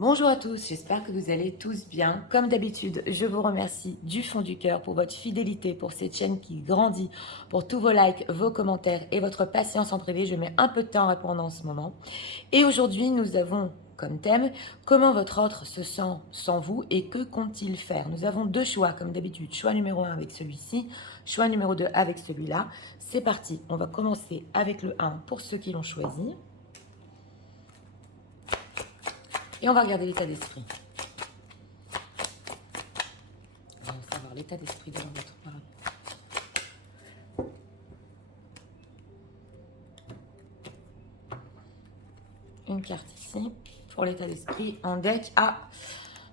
Bonjour à tous, j'espère que vous allez tous bien. Comme d'habitude, je vous remercie du fond du cœur pour votre fidélité, pour cette chaîne qui grandit, pour tous vos likes, vos commentaires et votre patience en privé. Je mets un peu de temps à répondre en ce moment. Et aujourd'hui, nous avons comme thème comment votre autre se sent sans vous et que compte-t-il faire. Nous avons deux choix comme d'habitude, choix numéro 1 avec celui-ci, choix numéro 2 avec celui-là. C'est parti, on va commencer avec le 1 pour ceux qui l'ont choisi. Et on va regarder l'état d'esprit. On va savoir l'état d'esprit de votre parent. Une carte ici pour l'état d'esprit. En deck,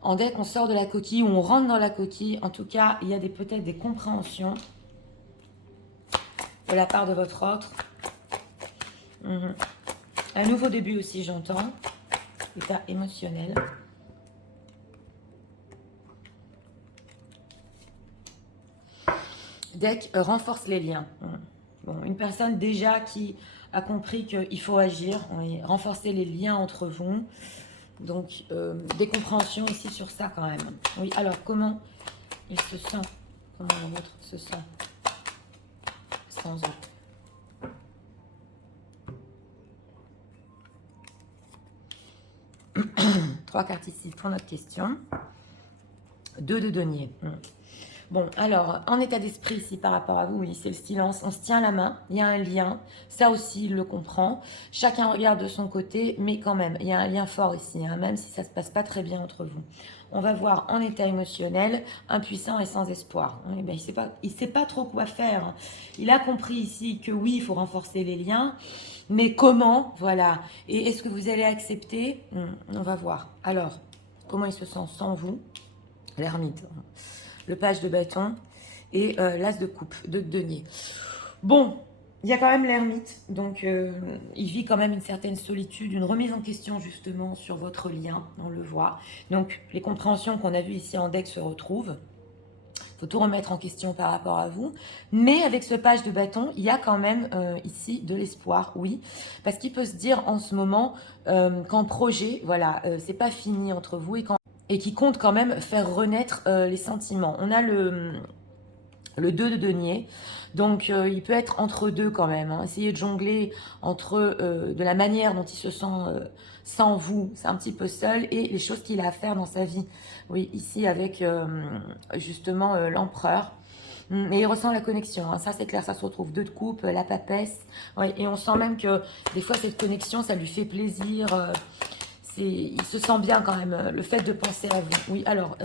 en deck, on sort de la coquille ou on rentre dans la coquille. En tout cas, il y a peut-être des compréhensions de la part de votre autre. Un nouveau début aussi, j'entends. État émotionnel. Deck renforce les liens. Bon, une personne déjà qui a compris qu'il faut agir, renforcer les liens entre vous. Donc, des compréhensions ici sur ça quand même. Oui, alors comment il se sent? Comment l'autre se sent sans eux? Trois cartes ici pour notre question. Deux de denier. Bon, alors, en état d'esprit ici par rapport à vous, oui, c'est le silence. On se tient la main, il y a un lien. Ça aussi, il le comprend. Chacun regarde de son côté, mais quand même, il y a un lien fort ici, hein, même si ça ne se passe pas très bien entre vous. On va voir en état émotionnel, impuissant et sans espoir. Eh bien, il sait pas trop quoi faire. Il a compris ici que oui, il faut renforcer les liens, mais comment? Voilà. Et est-ce que vous allez accepter? On va voir. Alors, comment il se sent sans vous? L'ermite. Le page de bâton et l'as de coupe, de denier. Bon, il y a quand même l'ermite, donc il vit quand même une certaine solitude, une remise en question justement sur votre lien, on le voit. Donc les compréhensions qu'on a vues ici en deck se retrouvent. Il faut tout remettre en question par rapport à vous. Mais avec ce page de bâton, il y a quand même ici de l'espoir, oui. Parce qu'il peut se dire en ce moment qu'en projet, voilà, c'est pas fini entre vous et qui compte quand même faire renaître les sentiments. On a le 2 de denier. Donc, il peut être entre deux quand même. Hein. Essayer de jongler entre de la manière dont il se sent sans vous, c'est un petit peu seul, et les choses qu'il a à faire dans sa vie. Oui, ici avec justement l'empereur. Et il ressent la connexion, hein. Ça c'est clair, ça se retrouve. Deux de coupe, la papesse. Ouais, et on sent même que des fois cette connexion, ça lui fait plaisir. Il se sent bien quand même, le fait de penser à vous. Oui, alors,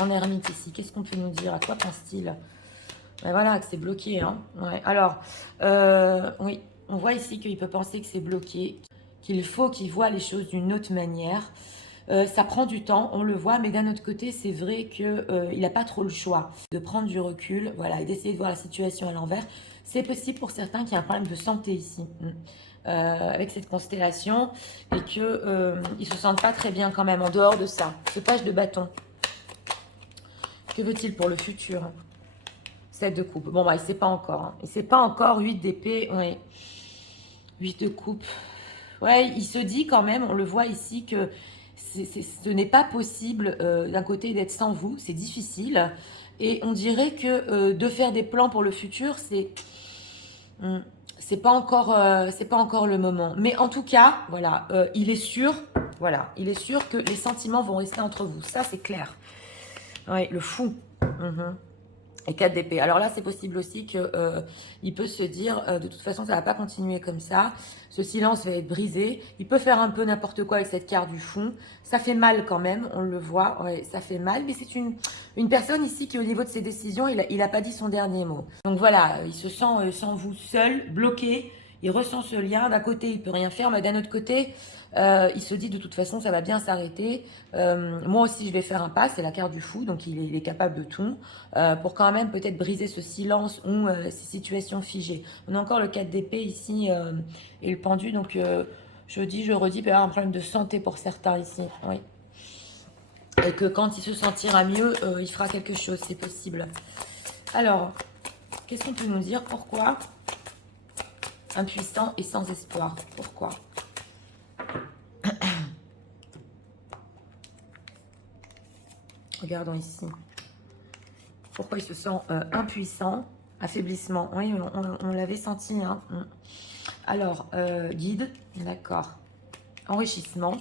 en ermite ici, qu'est-ce qu'on peut nous dire? À quoi pense-t-il? Voilà, que c'est bloqué. Hein. Ouais. Alors, oui, on voit ici qu'il peut penser que c'est bloqué, qu'il faut qu'il voit les choses d'une autre manière. Ça prend du temps, on le voit, mais d'un autre côté, c'est vrai qu'il n'a pas trop le choix de prendre du recul, voilà, et d'essayer de voir la situation à l'envers. C'est possible pour certains qu'il y a un problème de santé ici, avec cette constellation, et qu'ils ne se sentent pas très bien quand même en dehors de ça. Ce page de bâton. Que veut-il pour le futur? 7 de coupe. Bon, bah, il ne sait pas encore. Hein. Il ne sait pas encore. 8 d'épée. Oui. 8 de coupe. Ouais, il se dit quand même, on le voit ici, que ce n'est pas possible d'un côté d'être sans vous. C'est difficile. Et on dirait que de faire des plans pour le futur, c'est pas encore le moment. Mais en tout cas, voilà, il est sûr, voilà, il est sûr que les sentiments vont rester entre vous. Ça, c'est clair. Oui, le fou. Et 4 d'épée. Alors là, c'est possible aussi qu'il peut se dire, de toute façon, ça ne va pas continuer comme ça. Ce silence va être brisé. Il peut faire un peu n'importe quoi avec cette carte du fond. Ça fait mal quand même, on le voit. Ouais, ça fait mal. Mais c'est une personne ici qui, au niveau de ses décisions, il n'a pas dit son dernier mot. Donc voilà, il se sent sans vous seul, bloqué. Il ressent ce lien. D'un côté, il peut rien faire, mais d'un autre côté, il se dit de toute façon, ça va bien s'arrêter. Moi aussi, je vais faire un pas. C'est la carte du fou, donc il est capable de tout. Pour quand même peut-être briser ce silence ou ces situations figées. On a encore le 4 d'épée ici et le pendu, donc je redis, il peut y avoir un problème de santé pour certains ici. Oui. Et que quand il se sentira mieux, il fera quelque chose, c'est possible. Alors, qu'est-ce qu'on peut nous dire? Pourquoi impuissant et sans espoir? Pourquoi? Regardons ici. Pourquoi il se sent impuissant? Affaiblissement. Oui, on l'avait senti. Hein. Alors, guide, d'accord. Enrichissement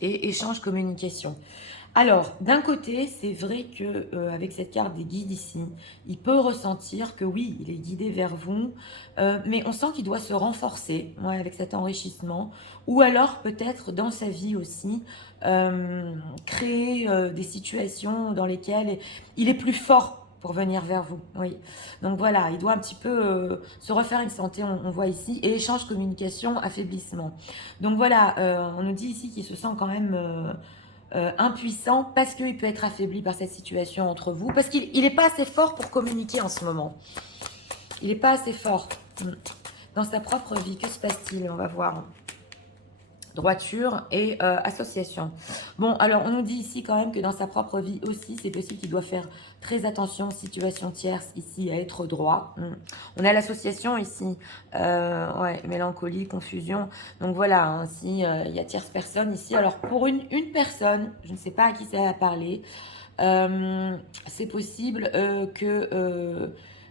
et échange, communication. Alors, d'un côté, c'est vrai que avec cette carte des guides ici, il peut ressentir que oui, il est guidé vers vous, mais on sent qu'il doit se renforcer avec cet enrichissement, ou alors peut-être dans sa vie aussi, créer des situations dans lesquelles il est plus fort pour venir vers vous. Oui. Donc voilà, il doit un petit peu se refaire une santé, on voit ici, et échange, communication, affaiblissement. Donc voilà, on nous dit ici qu'il se sent quand même impuissant parce qu'il peut être affaibli par cette situation entre vous, parce qu'il n'est pas assez fort pour communiquer en ce moment. Il n'est pas assez fort dans sa propre vie. Que se passe-t-il? On va voir. Droiture et association. Bon, alors on nous dit ici quand même que dans sa propre vie aussi, c'est possible qu'il doit faire très attention, situation tierce ici, à être droit. On a l'association ici, ouais, mélancolie, confusion. Donc voilà, hein, si il y a tierce personne ici. Alors pour une personne, je ne sais pas à qui ça va parler, c'est possible que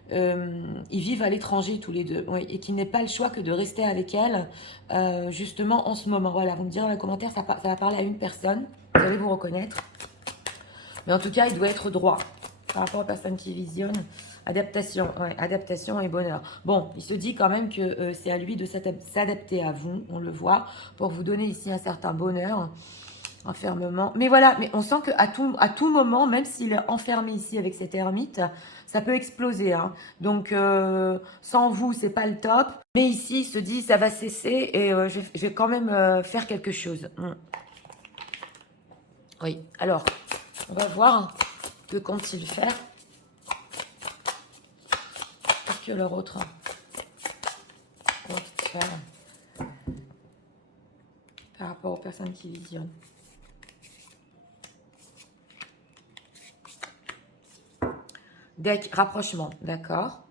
ils vivent à l'étranger tous les deux, oui, et qu'il n'ait pas le choix que de rester avec elle, justement en ce moment. Voilà, vous me direz dans les commentaires, ça va parler à une personne, vous allez vous reconnaître. Mais en tout cas, il doit être droit par rapport aux personnes qui visionnent. Adaptation, ouais, adaptation et bonheur. Bon, il se dit quand même que c'est à lui de s'adapter à vous, on le voit, pour vous donner ici un certain bonheur. Enfermement. Mais voilà, mais on sent qu'à tout moment, même s'il est enfermé ici avec cette ermite, ça peut exploser. Hein. Donc, sans vous, c'est pas le top. Mais ici, il se dit, ça va cesser et je vais quand même faire quelque chose. Oui, alors, on va voir que compte-t-il faire. Qu'est-ce que leur autre compte faire par rapport aux personnes qui visionnent. Deck, rapprochement, d'accord.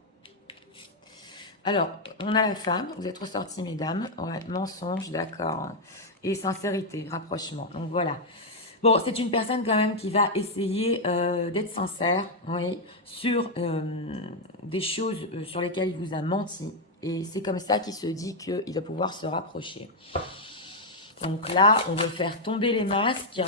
Alors, on a la femme, vous êtes ressorties, mesdames. Ouais, mensonge, d'accord. Et sincérité, rapprochement. Donc voilà. Bon, c'est une personne quand même qui va essayer d'être sincère, oui, sur des choses sur lesquelles il vous a menti. Et c'est comme ça qu'il se dit qu'il va pouvoir se rapprocher. Donc là, on veut faire tomber les masques.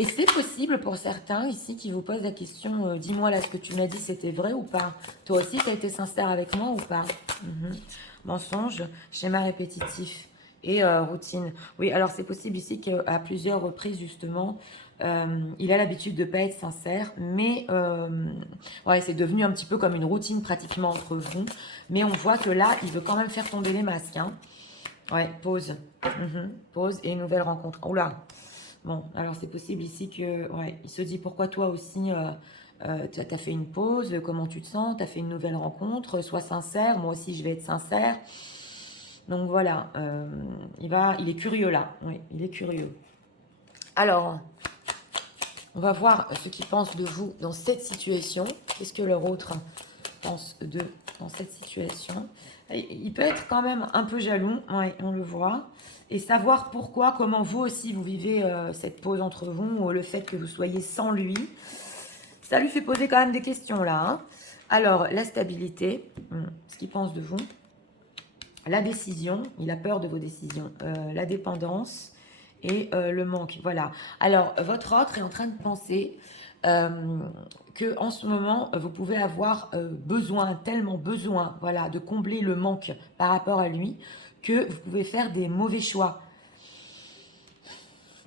Et c'est possible pour certains ici qui vous posent la question, dis-moi là, ce que tu m'as dit, c'était vrai ou pas? Toi aussi, tu as été sincère avec moi ou pas? Mensonge, schéma répétitif et routine. Oui, alors c'est possible ici qu'à plusieurs reprises, justement, il a l'habitude de ne pas être sincère, mais ouais, c'est devenu un petit peu comme une routine pratiquement entre vous. Mais on voit que là, il veut quand même faire tomber les masques. Hein. Ouais, pause. Pause et une nouvelle rencontre. Oula. Bon, alors c'est possible ici que, ouais, il se dit pourquoi toi aussi, tu as fait une pause, comment tu te sens, tu as fait une nouvelle rencontre, sois sincère, moi aussi je vais être sincère. Donc voilà, il est curieux là, oui, il est curieux. Alors, on va voir ce qu'ils pensent de vous dans cette situation. Qu'est-ce que leur autre pense d'eux dans cette situation? Il peut être quand même un peu jaloux, ouais, on le voit. Et savoir pourquoi, comment vous aussi vous vivez cette pause entre vous, ou le fait que vous soyez sans lui. Ça lui fait poser quand même des questions là. Hein. Alors, la stabilité, ce qu'il pense de vous. La décision, il a peur de vos décisions. La dépendance et le manque. Voilà. Alors, votre autre est en train de penser que en ce moment, vous pouvez avoir besoin, tellement besoin, voilà, de combler le manque par rapport à lui, que vous pouvez faire des mauvais choix.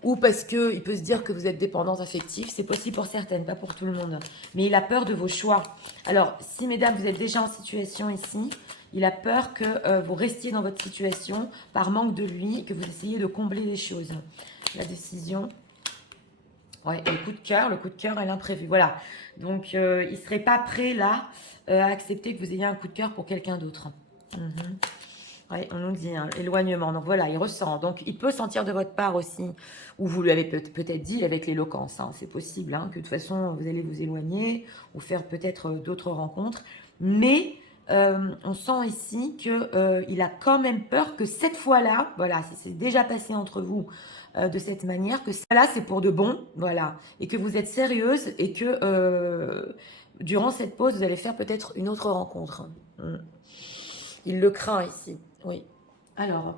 Ou parce qu'il peut se dire que vous êtes dépendante affective, c'est possible pour certaines, pas pour tout le monde. Mais il a peur de vos choix. Alors, si mesdames, vous êtes déjà en situation ici, il a peur que vous restiez dans votre situation par manque de lui et que vous essayiez de combler les choses. La décision. Ouais, le coup de cœur et l'imprévu. Voilà. Donc, il ne serait pas prêt là à accepter que vous ayez un coup de cœur pour quelqu'un d'autre. Ouais, on nous dit hein, éloignement. Donc voilà, il ressent. Donc il peut sentir de votre part aussi, ou vous lui avez peut-être dit avec l'éloquence. Hein, c'est possible hein, que de toute façon vous allez vous éloigner ou faire peut-être d'autres rencontres. Mais on sent ici qu'il a quand même peur que cette fois-là, voilà, si c'est déjà passé entre vous de cette manière, que là c'est pour de bon, voilà, et que vous êtes sérieuse et que durant cette pause, vous allez faire peut-être une autre rencontre. Il le craint ici, oui. Alors,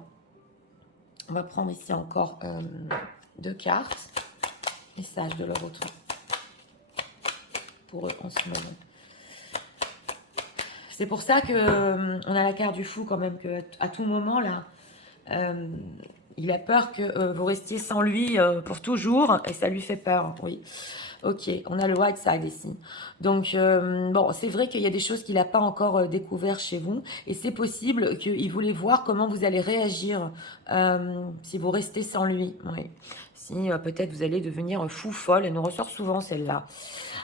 on va prendre ici encore 2 cartes. Message de leur retour pour eux en ce moment. C'est pour ça que on a la carte du fou quand même, que à tout moment là, il a peur que vous restiez sans lui pour toujours et ça lui fait peur, oui. Ok, on a le white side ici. Donc, bon, c'est vrai qu'il y a des choses qu'il n'a pas encore découvert chez vous. Et c'est possible qu'il voulait voir comment vous allez réagir si vous restez sans lui. Oui. Si peut-être vous allez devenir fou, folle. Elle nous ressort souvent celle-là.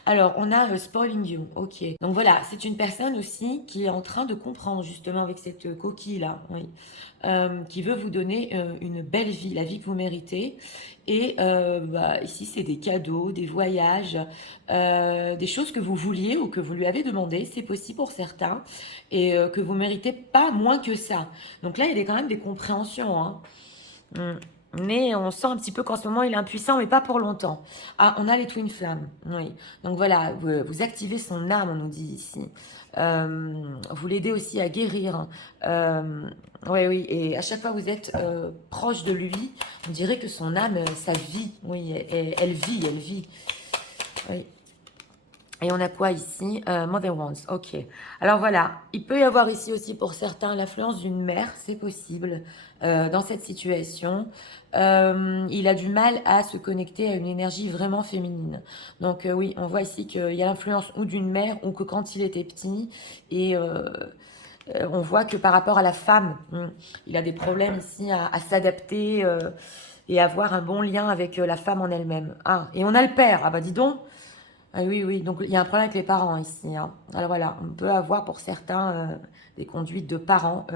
Alors, on a Spoiling You. Ok. Donc voilà, c'est une personne aussi qui est en train de comprendre justement avec cette coquille-là. Oui. Qui veut vous donner une belle vie, la vie que vous méritez. Et ici, c'est des cadeaux, des voyages, des choses que vous vouliez ou que vous lui avez demandé. C'est possible pour certains. Et que vous méritez pas moins que ça. Donc là, il y a quand même des compréhensions. Hein. Mais on sent un petit peu qu'en ce moment, il est impuissant, mais pas pour longtemps. Ah, on a les Twin Flammes. Oui. Donc voilà, vous activez son âme, on nous dit ici. Vous l'aidez aussi à guérir. Oui, oui. Et à chaque fois que vous êtes proche de lui, on dirait que son âme, ça vit. Oui, elle vit, elle vit. Oui. Et on a quoi ici Mother Wands, ok. Alors voilà, il peut y avoir ici aussi pour certains l'influence d'une mère, c'est possible dans cette situation. Il a du mal à se connecter à une énergie vraiment féminine. Donc oui, on voit ici qu'il y a l'influence ou d'une mère ou que quand il était petit. Et on voit que par rapport à la femme, il a des problèmes ici à s'adapter et avoir un bon lien avec la femme en elle-même. Ah, et on a le père, ah bah dis donc. Ah oui, oui, donc il y a un problème avec les parents ici. Hein. Alors voilà, on peut avoir pour certains des conduites de parents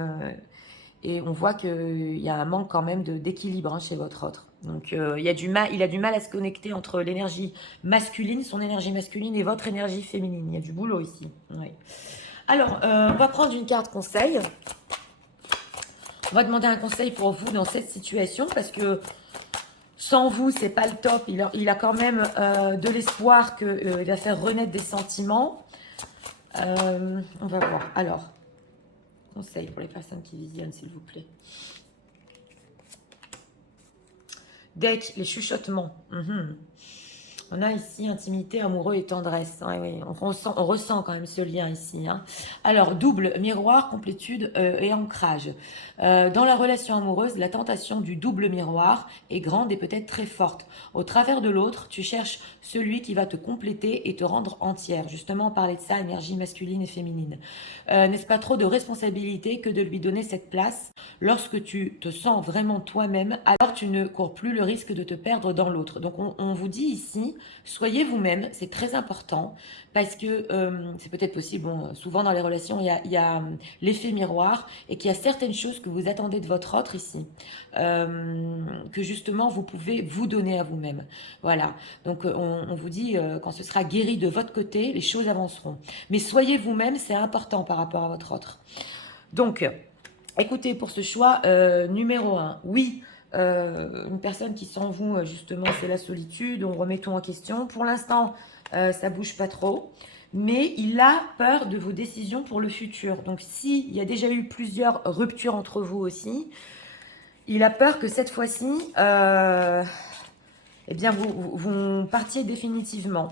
et on voit qu'il y a un manque quand même d'équilibre chez votre autre. Donc il a du mal à se connecter entre l'énergie masculine, son énergie masculine et votre énergie féminine. Il y a du boulot ici. Oui. Alors, on va prendre une carte conseil. On va demander un conseil pour vous dans cette situation parce que sans vous, c'est pas le top. Il a quand même de l'espoir qu'il va faire renaître des sentiments. On va voir. Alors, conseil pour les personnes qui visionnent, s'il vous plaît. Deck, les chuchotements. On a ici intimité, amoureux et tendresse. Ouais, ouais, on ressent quand même ce lien ici. Hein. Alors, double, miroir, complétude et ancrage. Dans la relation amoureuse, la tentation du double miroir est grande et peut-être très forte. Au travers de l'autre, tu cherches celui qui va te compléter et te rendre entière. Justement, on parlait de ça, énergie masculine et féminine. N'est-ce pas trop de responsabilité que de lui donner cette place? Lorsque tu te sens vraiment toi-même, alors tu ne cours plus le risque de te perdre dans l'autre. Donc on vous dit ici, soyez vous-même, c'est très important, parce que c'est peut-être possible, bon, souvent dans les relations, il y a l'effet miroir, et qu'il y a certaines choses que vous attendez de votre autre ici, que justement vous pouvez vous donner à vous-même. Voilà, donc on vous dit, quand ce sera guéri de votre côté, les choses avanceront. Mais soyez vous-même, c'est important par rapport à votre autre. Donc, écoutez, pour ce choix numéro 1, oui, une personne qui sans vous, justement, c'est la solitude, on remet tout en question. Pour l'instant, ça bouge pas trop, mais il a peur de vos décisions pour le futur. Donc, s'il y a déjà eu plusieurs ruptures entre vous aussi, il a peur que cette fois-ci, eh bien, vous partiez définitivement.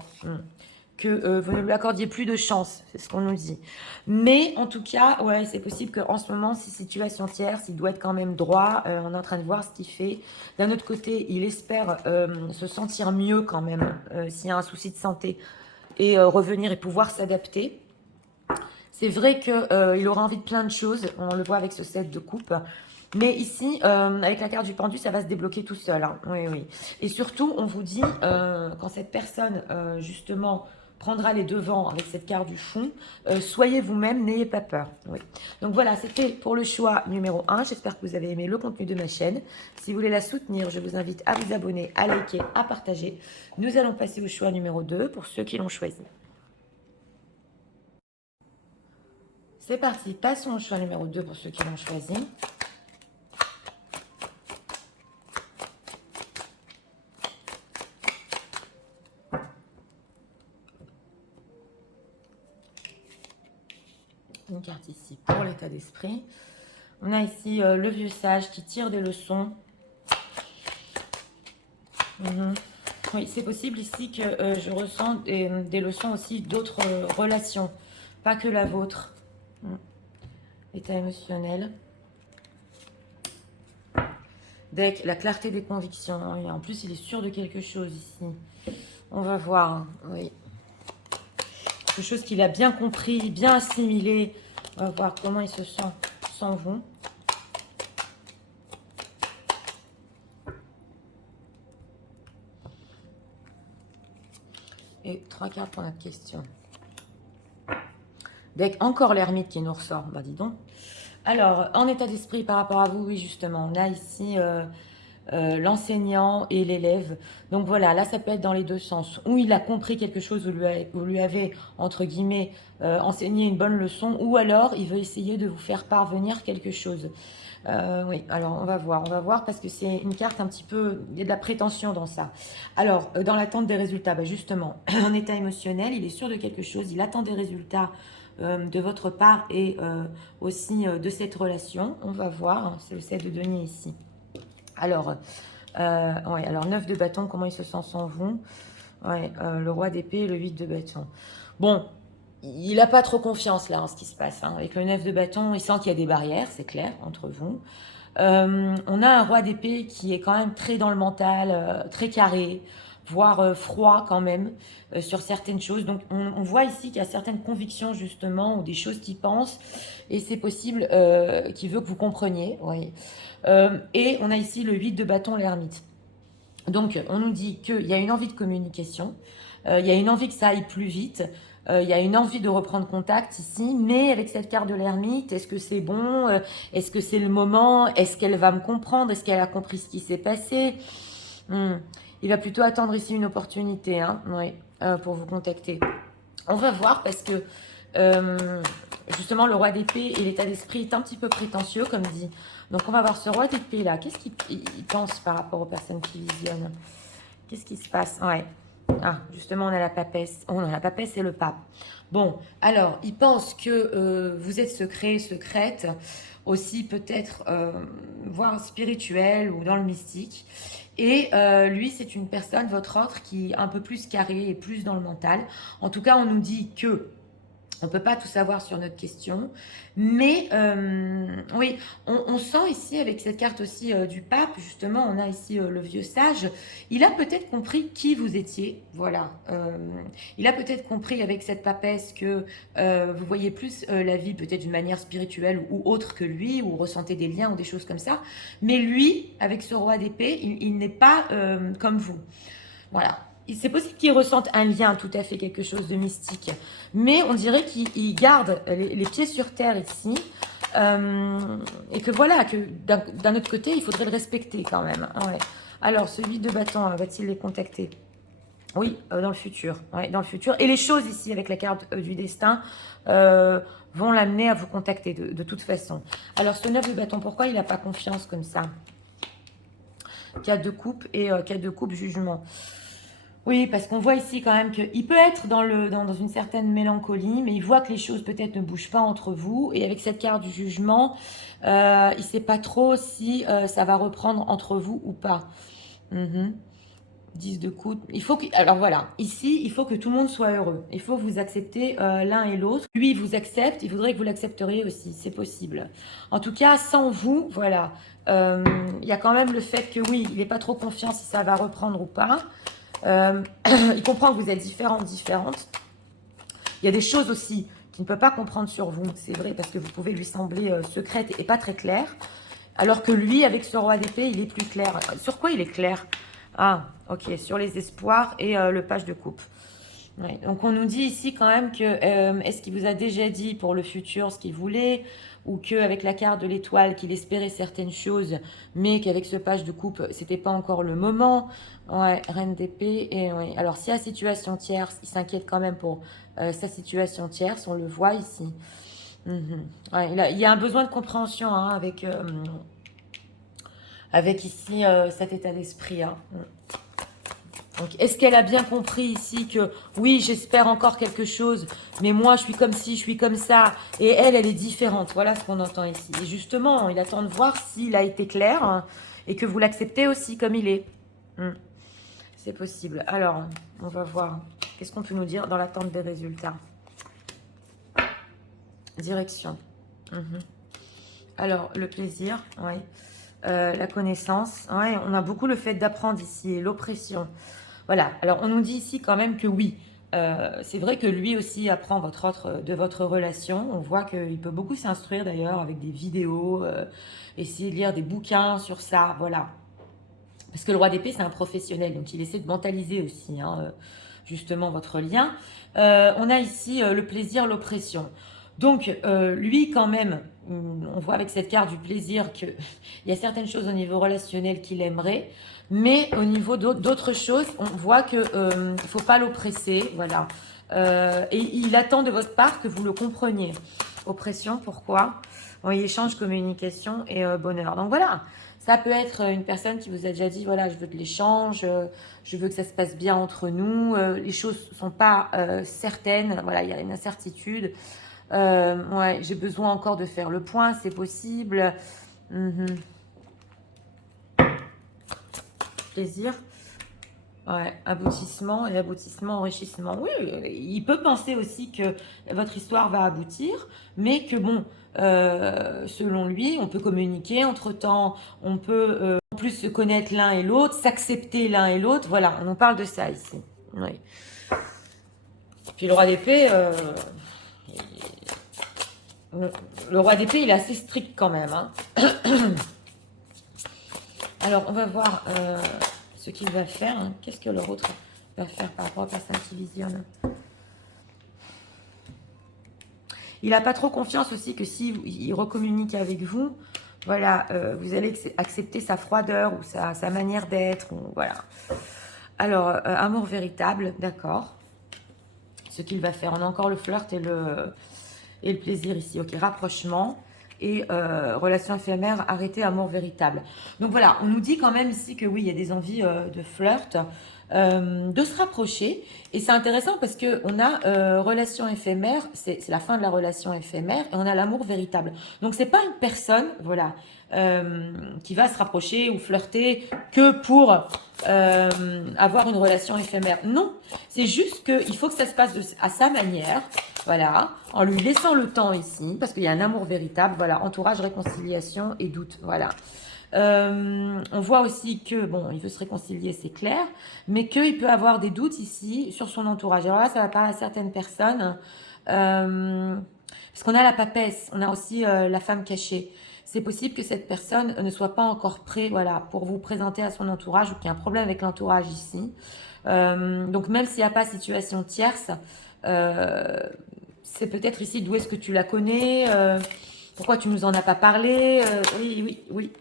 Que vous ne lui accordiez plus de chance, c'est ce qu'on nous dit. Mais en tout cas, ouais, c'est possible qu'en ce moment, ces situations tierces, il doit être quand même droit. On est en train de voir ce qu'il fait. D'un autre côté, il espère se sentir mieux quand même s'il y a un souci de santé et revenir et pouvoir s'adapter. C'est vrai qu'il aura envie de plein de choses. On le voit avec ce set de coupe. Mais ici, avec la carte du pendu, ça va se débloquer tout seul. Hein. Oui, oui. Et surtout, on vous dit, quand cette personne, justement, prendra les devants avec cette carte du fond, soyez vous-même, n'ayez pas peur. Oui. Donc voilà, c'était pour le choix numéro 1. J'espère que vous avez aimé le contenu de ma chaîne. Si vous voulez la soutenir, je vous invite à vous abonner, à liker, à partager. Nous allons passer au choix numéro 2 pour ceux qui l'ont choisi. C'est parti, passons au choix numéro 2 pour ceux qui l'ont choisi. Une carte ici pour l'état d'esprit. On a ici le vieux sage qui tire des leçons. Oui, c'est possible ici que je ressens des leçons aussi d'autres relations, pas que la vôtre. État émotionnel. Deck, la clarté des convictions. Et en plus, il est sûr de quelque chose ici. On va voir. Oui. Quelque chose qu'il a bien compris, bien assimilé. On va voir comment il se sent sans vous. Et 3 cartes pour notre question. Deck, encore l'ermite qui nous ressort. Bah dis donc. Alors, en état d'esprit par rapport à vous, oui justement, on a ici l'enseignant et l'élève. Donc voilà, là ça peut être dans les deux sens. Ou il a compris quelque chose, vous lui avez, entre guillemets, enseigné une bonne leçon, ou alors il veut essayer de vous faire parvenir quelque chose. Oui, alors on va voir parce que c'est une carte un petit peu, il y a de la prétention dans ça. Alors, dans l'attente des résultats, bah justement, en état émotionnel, il est sûr de quelque chose, il attend des résultats de votre part et aussi de cette relation. On va voir, hein, c'est le 7 de denier ici. Alors, ouais, alors 9 de bâton, comment il se sent sans vous? Ouais, le roi d'épée et le 8 de bâton. Bon, il n'a pas trop confiance là en ce qui se passe. Hein. Avec le 9 de bâton, il sent qu'il y a des barrières, c'est clair, entre vous. On a un roi d'épée qui est quand même très dans le mental, très carré, voire froid quand même sur certaines choses. Donc on voit ici qu'il y a certaines convictions justement ou des choses qu'il pense et c'est possible qu'il veut que vous compreniez. Oui. Et on a ici le 8 de bâton, l'ermite. Donc on nous dit qu'il y a une envie de communication, il y a une envie que ça aille plus vite, il y a une envie de reprendre contact ici, mais avec cette carte de l'ermite, est-ce que c'est bon? Est-ce que c'est le moment? Est-ce qu'elle va me comprendre? Est-ce qu'elle a compris ce qui s'est passé? Il va plutôt attendre ici une opportunité hein, oui, pour vous contacter. On va voir parce que justement le roi d'épée et l'état d'esprit est un petit peu prétentieux comme dit. Donc on va voir ce roi d'épée là. Qu'est-ce qu'il pense par rapport aux personnes qui visionnent? Qu'est-ce qui se passe? Ouais. Ah, justement, on a la papesse. On a la papesse et le pape. Bon, alors, il pense que vous êtes secret, secrète, aussi peut-être, voire spirituel ou dans le mystique. Et lui, c'est une personne, votre autre, qui est un peu plus carré et plus dans le mental. En tout cas, on nous dit que on ne peut pas tout savoir sur notre question. Mais oui, on sent ici, avec cette carte aussi du pape, justement, on a ici le vieux sage. Il a peut-être compris qui vous étiez. Voilà. Il a peut-être compris avec cette papesse que vous voyez plus la vie peut-être d'une manière spirituelle ou autre que lui, ou ressentez des liens ou des choses comme ça. Mais lui, avec ce roi d'épée, il n'est pas comme vous. Voilà. C'est possible qu'il ressente un lien, tout à fait quelque chose de mystique. Mais on dirait qu'il garde les pieds sur terre ici. Et que voilà, que d'un autre côté, il faudrait le respecter quand même. Ouais. Alors, ce 8 de bâton, va-t-il les contacter? Oui, dans le futur. Ouais, dans le futur. Et les choses ici, avec la carte du destin, vont l'amener à vous contacter de toute façon. Alors, ce 9 de bâton, pourquoi il n'a pas confiance comme ça? 4 de coupe et 4 de coupe, jugement. Oui, parce qu'on voit ici quand même qu'il peut être dans une certaine mélancolie, mais il voit que les choses peut-être ne bougent pas entre vous. Et avec cette carte du jugement, il ne sait pas trop si ça va reprendre entre vous ou pas. 10 de coude. Alors voilà, ici, il faut que tout le monde soit heureux. Il faut que vous acceptez l'un et l'autre. Lui, il vous accepte, il voudrait que vous l'accepteriez aussi, c'est possible. En tout cas, sans vous, voilà, il y a quand même le fait que oui, il n'est pas trop confiant si ça va reprendre ou pas. Il comprend que vous êtes différentes. Il y a des choses aussi qu'il ne peut pas comprendre sur vous, c'est vrai, parce que vous pouvez lui sembler secrète et pas très claire. Alors que lui, avec ce roi d'épée, il est plus clair. Sur quoi il est clair? Ah, ok, sur les espoirs et le page de coupe. Ouais, donc on nous dit ici quand même que est-ce qu'il vous a déjà dit pour le futur ce qu'il voulait ou qu'avec la carte de l'étoile qu'il espérait certaines choses mais qu'avec ce page de coupe c'était pas encore le moment. Ouais, reine d'épée et ouais. Alors si la situation tierce, il s'inquiète quand même pour sa situation tierce, on le voit ici. Mhm. Ouais, il y a un besoin de compréhension hein, avec ici cet état d'esprit. Hein. Donc, est-ce qu'elle a bien compris ici que oui, j'espère encore quelque chose, mais moi, je suis comme ci, je suis comme ça, et elle, elle est différente. Voilà ce qu'on entend ici. Et justement, il attend de voir s'il a été clair hein, et que vous l'acceptez aussi comme il est. Hmm, c'est possible. Alors, on va voir. Qu'est-ce qu'on peut nous dire dans l'attente des résultats? Direction. Mhm. Alors, le plaisir, oui. La connaissance, ouais, on a beaucoup le fait d'apprendre ici et l'oppression. Voilà, alors on nous dit ici quand même que oui, c'est vrai que lui aussi apprend de votre relation. On voit qu'il peut beaucoup s'instruire d'ailleurs avec des vidéos, essayer de lire des bouquins sur ça, voilà. Parce que le roi d'épée, c'est un professionnel, donc il essaie de mentaliser aussi, hein, justement, votre lien. On a ici le plaisir, l'oppression. Donc, lui, quand même, on voit avec cette carte du plaisir qu'il y a certaines choses au niveau relationnel qu'il aimerait, mais au niveau d'autres choses, on voit qu'il ne faut pas l'oppresser, voilà. Et il attend de votre part que vous le compreniez. Oppression, pourquoi? Oui, échange, communication et bonheur. Donc voilà, ça peut être une personne qui vous a déjà dit, voilà, je veux de l'échange, je veux que ça se passe bien entre nous, les choses ne sont pas certaines, voilà, il y a une incertitude. Ouais, j'ai besoin encore de faire le point, c'est possible. Mhm. Plaisir. Ouais, aboutissement et aboutissement, enrichissement. Oui, il peut penser aussi que votre histoire va aboutir, mais que bon, selon lui, on peut communiquer entre-temps, on peut en plus se connaître l'un et l'autre, s'accepter l'un et l'autre. Voilà, on en parle de ça ici. Oui. Puis le roi d'épée, le roi d'épée, il est assez strict quand même. Hein. Alors, on va voir ce qu'il va faire. Hein. Qu'est-ce que l'autre va faire par rapport aux personnes qui visionnent? Il n'a pas trop confiance aussi que si il recommunique avec vous, voilà, vous allez accepter sa froideur ou sa manière d'être. Voilà. Alors, amour véritable, d'accord. Ce qu'il va faire. On a encore le flirt et le plaisir ici. Ok, rapprochement et relation éphémère, arrêter, amour véritable. Donc voilà, on nous dit quand même ici que oui, il y a des envies de flirt, de se rapprocher. Et c'est intéressant parce qu'on a relation éphémère, c'est la fin de la relation éphémère, et on a l'amour véritable. Donc c'est pas une personne, voilà, qui va se rapprocher ou flirter que pour avoir une relation éphémère. Non, c'est juste qu'il faut que ça se passe à sa manière, voilà, en lui laissant le temps ici, parce qu'il y a un amour véritable, voilà, entourage, réconciliation et doute, voilà. On voit aussi que, bon, il veut se réconcilier, c'est clair, mais qu'il peut avoir des doutes ici sur son entourage. Alors là, ça va parler à certaines personnes, parce qu'on a la papesse, on a aussi la femme cachée. C'est possible que cette personne ne soit pas encore prête, voilà, pour vous présenter à son entourage ou qu'il y a un problème avec l'entourage ici. Donc même s'il n'y a pas situation tierce, euh, c'est peut-être ici d'où est-ce que tu la connais, pourquoi tu nous en as pas parlé, oui, oui, oui.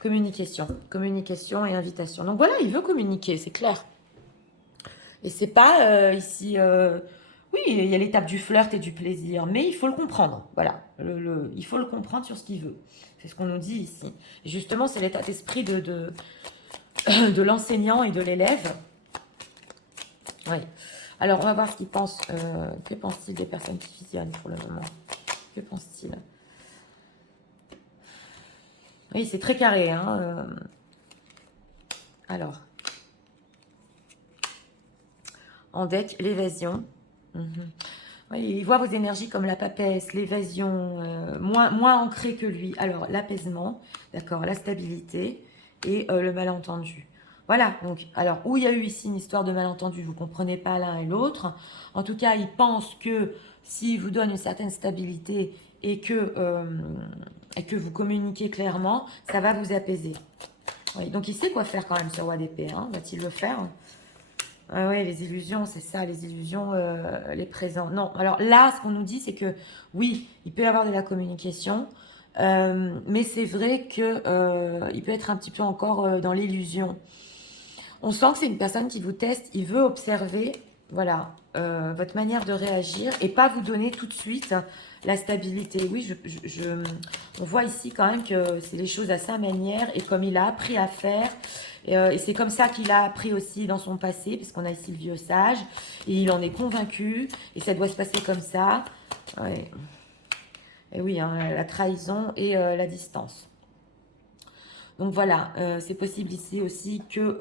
Communication et invitation. Donc voilà, il veut communiquer, c'est clair. Et c'est pas ici. Oui, il y a l'étape du flirt et du plaisir, mais il faut le comprendre. Voilà, il faut le comprendre sur ce qu'il veut. C'est ce qu'on nous dit ici. Et justement, c'est l'état d'esprit de l'enseignant et de l'élève. Oui. Alors, on va voir ce qu'il pense. Que pense-t-il des personnes qui visionnent pour le moment? Que pense-t-il? Oui, c'est très carré. Hein, alors, en deck, l'évasion. Oui, il voit vos énergies comme la papesse, l'évasion, moins ancrée que lui. Alors, l'apaisement, d'accord, la stabilité et le malentendu. Voilà, donc, alors, où il y a eu ici une histoire de malentendu, vous ne comprenez pas l'un et l'autre. En tout cas, il pense que s'il vous donne une certaine stabilité et que vous communiquez clairement, ça va vous apaiser. Oui, donc, il sait quoi faire quand même, ce roi d'épée. Hein, va-t-il le faire? Ah ouais, les illusions, c'est ça, les illusions, les présents. Non, alors là, ce qu'on nous dit, c'est que oui, il peut y avoir de la communication, mais c'est vrai que il peut être un petit peu encore dans l'illusion. On sent que c'est une personne qui vous teste, il veut observer, voilà, votre manière de réagir et pas vous donner tout de suite la stabilité. Oui, on voit ici quand même que c'est les choses à sa manière et comme il a appris à faire. Et c'est comme ça qu'il a appris aussi dans son passé, parce qu'on a ici le vieux sage, et il en est convaincu, et ça doit se passer comme ça. Ouais. Et oui, hein, la trahison et la distance. Donc voilà, c'est possible ici aussi que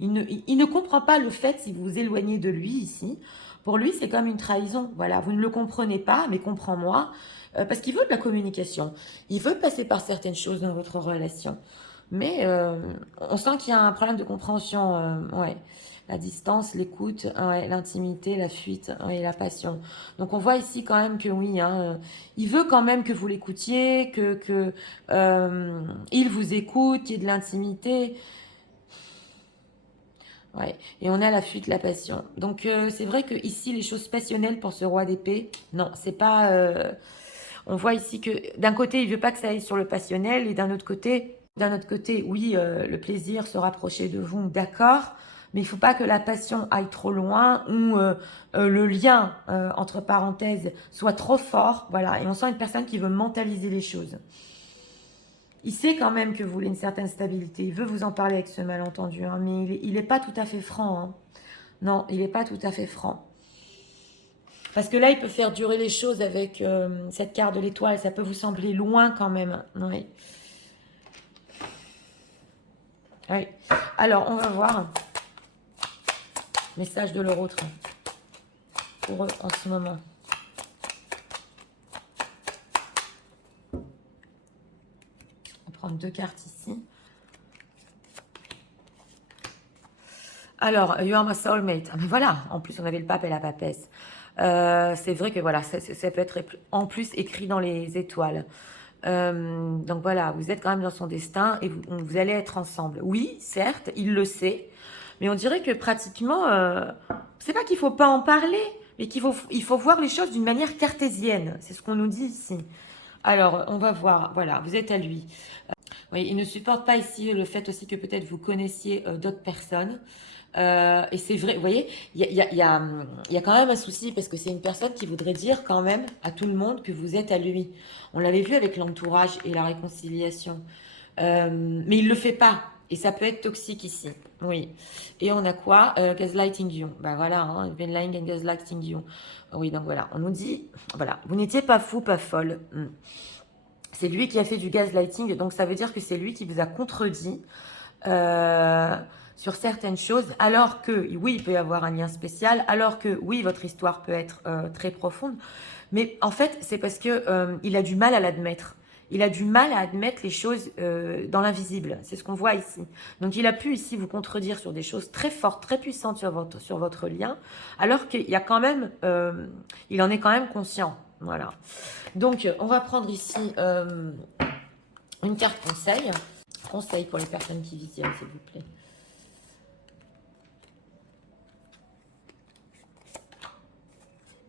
il ne comprend pas le fait si vous vous éloignez de lui ici. Pour lui, c'est comme une trahison. Voilà, vous ne le comprenez pas, mais comprends-moi, parce qu'il veut de la communication. Il veut passer par certaines choses dans votre relation. Mais on sent qu'il y a un problème de compréhension. Ouais. La distance, l'écoute, ouais, l'intimité, la fuite ouais, et la passion. Donc on voit ici quand même que oui, hein, il veut quand même que vous l'écoutiez, il vous écoute, qu'il y ait de l'intimité. Ouais. Et on a la fuite, la passion. Donc c'est vrai que ici les choses passionnelles pour ce roi d'épée, non, c'est pas. On voit ici que d'un côté il veut pas que ça aille sur le passionnel et d'un autre côté, oui, le plaisir, se rapprocher de vous, d'accord. Mais il faut pas que la passion aille trop loin ou le lien entre parenthèses soit trop fort, voilà. Et on sent une personne qui veut mentaliser les choses. Il sait quand même que vous voulez une certaine stabilité. Il veut vous en parler avec ce malentendu, hein, mais il est pas tout à fait franc. Hein. Non, il n'est pas tout à fait franc. Parce que là, il peut faire durer les choses avec cette carte de l'étoile. Ça peut vous sembler loin quand même. Oui. Oui. Alors, on va voir. Message de leur autre pour eux en ce moment. On va prendre 2 cartes ici. Alors, you are my soulmate. Ah, mais voilà, en plus, on avait le pape et la papesse. C'est vrai que voilà, ça peut être en plus écrit dans les étoiles. Donc voilà, vous êtes quand même dans son destin et vous allez être ensemble. Oui, certes, il le sait, mais on dirait que pratiquement, c'est pas qu'il faut pas en parler, mais il faut voir les choses d'une manière cartésienne. C'est ce qu'on nous dit ici. Alors, on va voir. Voilà, vous êtes à lui. Oui, il ne supporte pas ici le fait aussi que peut-être vous connaissiez d'autres personnes. Et c'est vrai, vous voyez, il y a quand même un souci parce que c'est une personne qui voudrait dire quand même à tout le monde que vous êtes à lui. On l'avait vu avec l'entourage et la réconciliation. Mais il ne le fait pas. Et ça peut être toxique ici. Oui. Et on a quoi Gaslighting you. Ben voilà, hein, been lying and gaslighting you. Oui, donc voilà. On nous dit, voilà, vous n'étiez pas fou, pas folle. C'est lui qui a fait du gaslighting. Donc ça veut dire que c'est lui qui vous a contredit. Sur certaines choses, alors que oui, il peut y avoir un lien spécial, alors que oui, votre histoire peut être très profonde, mais en fait, c'est parce que il a du mal à l'admettre. Il a du mal à admettre les choses dans l'invisible. C'est ce qu'on voit ici. Donc, il a pu ici vous contredire sur des choses très fortes, très puissantes sur votre lien, alors qu'il y a quand même, il en est quand même conscient. Voilà. Donc, on va prendre ici une carte conseil. Conseil pour les personnes qui visionnent, s'il vous plaît.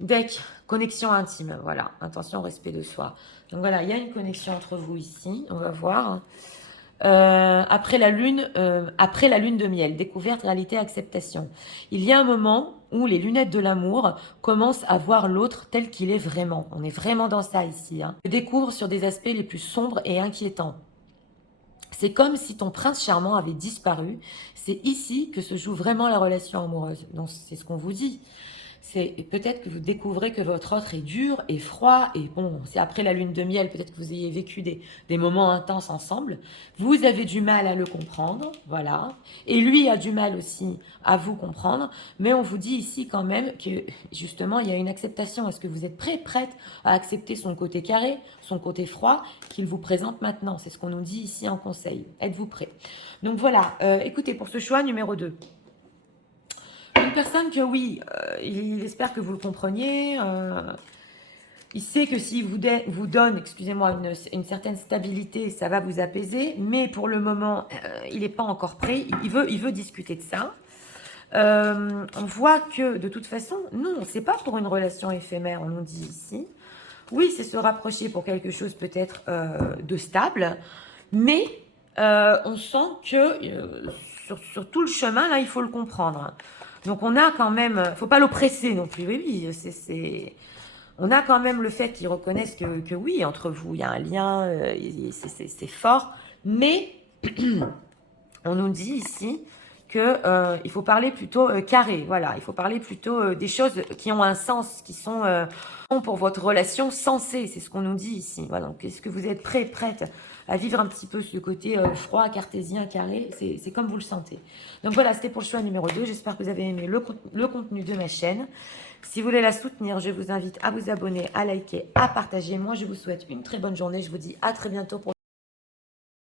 Deck, connexion intime, voilà, attention, respect de soi. Donc voilà, il y a une connexion entre vous ici, on va voir. Après la lune de miel, découverte, réalité, acceptation. Il y a un moment où les lunettes de l'amour commencent à voir l'autre tel qu'il est vraiment. On est vraiment dans ça ici. Hein. Je découvre sur des aspects les plus sombres et inquiétants. C'est comme si ton prince charmant avait disparu. C'est ici que se joue vraiment la relation amoureuse. Donc c'est ce qu'on vous dit. C'est peut-être que vous découvrez que votre autre est dur et froid, et bon, c'est après la lune de miel, peut-être que vous ayez vécu des moments intenses ensemble. Vous avez du mal à le comprendre, voilà. Et lui a du mal aussi à vous comprendre, mais on vous dit ici quand même que justement, il y a une acceptation. Est-ce que vous êtes prête à accepter son côté carré, son côté froid qu'il vous présente maintenant? C'est ce qu'on nous dit ici en conseil. Êtes-vous prêt? Donc voilà, écoutez, pour ce choix numéro 2. Une personne que oui, il espère que vous le compreniez. Il sait que s'il vous donne, excusez-moi, une certaine stabilité, ça va vous apaiser. Mais pour le moment, il n'est pas encore prêt. Il veut discuter de ça. On voit que de toute façon, non, c'est pas pour une relation éphémère, on nous dit ici. Oui, c'est se rapprocher pour quelque chose peut-être de stable. Mais on sent que sur tout le chemin, là, il faut le comprendre. Donc on a quand même, faut pas l'oppresser non plus, oui, on a quand même le fait qu'ils reconnaissent que oui, entre vous, il y a un lien, c'est fort, mais on nous dit ici que il faut parler plutôt carré, voilà, il faut parler plutôt des choses qui ont un sens, qui sont pour votre relation sensées, c'est ce qu'on nous dit ici. Voilà, donc est-ce que vous êtes prête à vivre un petit peu ce côté froid, cartésien, carré, c'est comme vous le sentez. Donc voilà, c'était pour le choix numéro 2, j'espère que vous avez aimé le contenu de ma chaîne. Si vous voulez la soutenir, je vous invite à vous abonner, à liker, à partager. Moi, je vous souhaite une très bonne journée, je vous dis à très bientôt pour